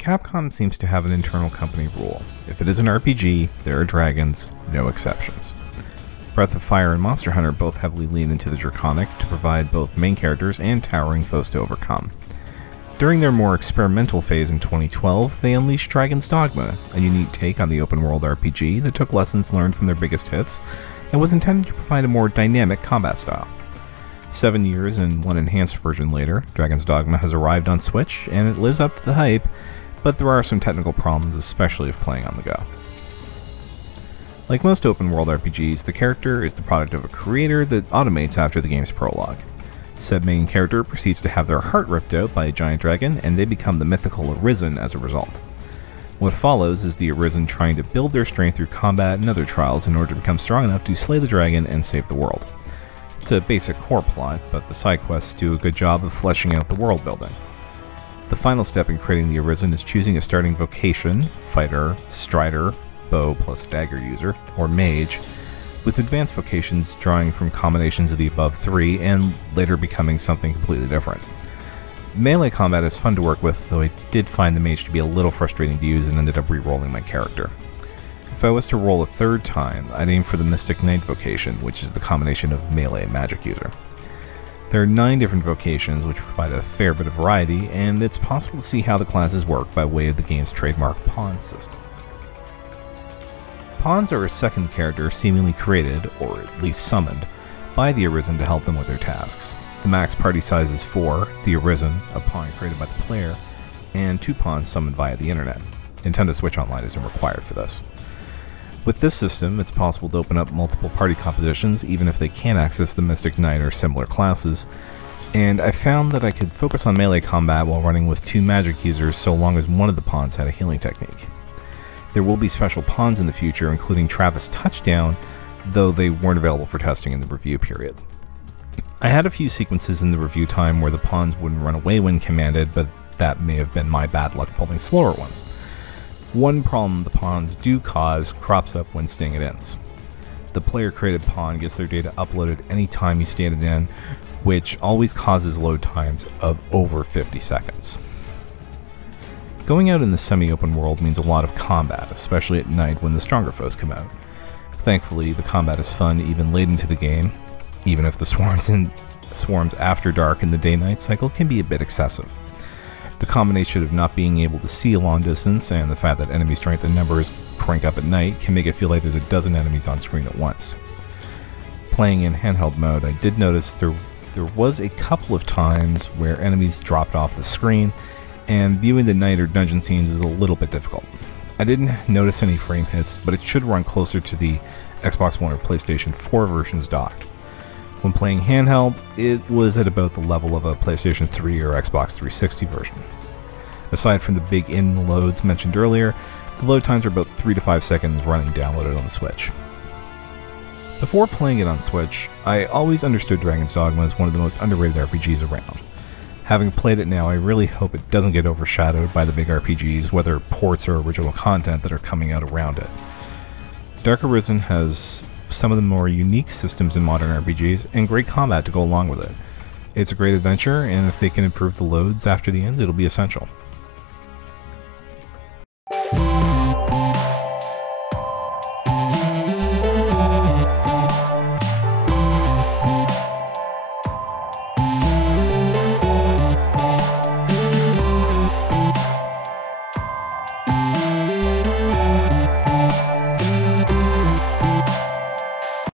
Capcom seems to have an internal company rule. If it is an RPG, there are dragons, no exceptions. Breath of Fire and Monster Hunter both heavily lean into the Draconic to provide both main characters and towering foes to overcome. During their more experimental phase in 2012, they unleashed Dragon's Dogma, a unique take on the open-world RPG that took lessons learned from their biggest hits and was intended to provide a more dynamic combat style. 7 years and one enhanced version later, Dragon's Dogma has arrived on Switch, and it lives up to the hype, but there are some technical problems, especially if playing on the go. Like most open-world RPGs, the character is the product of a creator that automates after the game's prologue. Said main character proceeds to have their heart ripped out by a giant dragon, and they become the mythical Arisen as a result. What follows is the Arisen trying to build their strength through combat and other trials in order to become strong enough to slay the dragon and save the world. It's a basic core plot, but the side quests do a good job of fleshing out the world building. The final step in creating the Arisen is choosing a starting vocation, fighter, strider, bow plus dagger user, or mage, with advanced vocations drawing from combinations of the above three and later becoming something completely different. Melee combat is fun to work with, though I did find the mage to be a little frustrating to use and ended up re-rolling my character. If I was to roll a third time, I'd aim for the Mystic Knight vocation, which is the combination of melee and magic user. There are 9 different vocations which provide a fair bit of variety, and it's possible to see how the classes work by way of the game's trademark pawn system. Pawns are a second character seemingly created, or at least summoned, by the Arisen to help them with their tasks. The max party size is 4, the Arisen, a pawn created by the player, and 2 pawns summoned via the internet. Nintendo Switch Online isn't required for this. With this system, it's possible to open up multiple party compositions even if they can't access the Mystic Knight or similar classes, and I found that I could focus on melee combat while running with 2 magic users so long as one of the pawns had a healing technique. There will be special pawns in the future, including Travis Touchdown, though they weren't available for testing in the review period. I had a few sequences in the review time where the pawns wouldn't run away when commanded, but that may have been my bad luck pulling slower ones. One problem the pawns do cause crops up when staying at ends. The player-created pawn gets their data uploaded anytime you stay at an end, which always causes load times of over 50 seconds. Going out in the semi-open world means a lot of combat, especially at night when the stronger foes come out. Thankfully, the combat is fun even late into the game, even if the swarms after dark in the day-night cycle can be a bit excessive. The combination of not being able to see a long distance and the fact that enemy strength and numbers crank up at night can make it feel like there's a dozen enemies on screen at once. Playing in handheld mode, I did notice there was a couple of times where enemies dropped off the screen, and viewing the night or dungeon scenes was a little bit difficult. I didn't notice any frame hits, but it should run closer to the Xbox One or PlayStation 4 versions docked. When playing handheld, it was at about the level of a PlayStation 3 or Xbox 360 version. Aside from the big in loads mentioned earlier, the load times are about 3 to 5 seconds running downloaded on the Switch. Before playing it on Switch, I always understood Dragon's Dogma as one of the most underrated RPGs around. Having played it now, I really hope it doesn't get overshadowed by the big RPGs, whether ports or original content that are coming out around it. Dark Arisen has some of the more unique systems in modern RPGs, and great combat to go along with it. It's a great adventure, and if they can improve the loads after the ends, it'll be essential.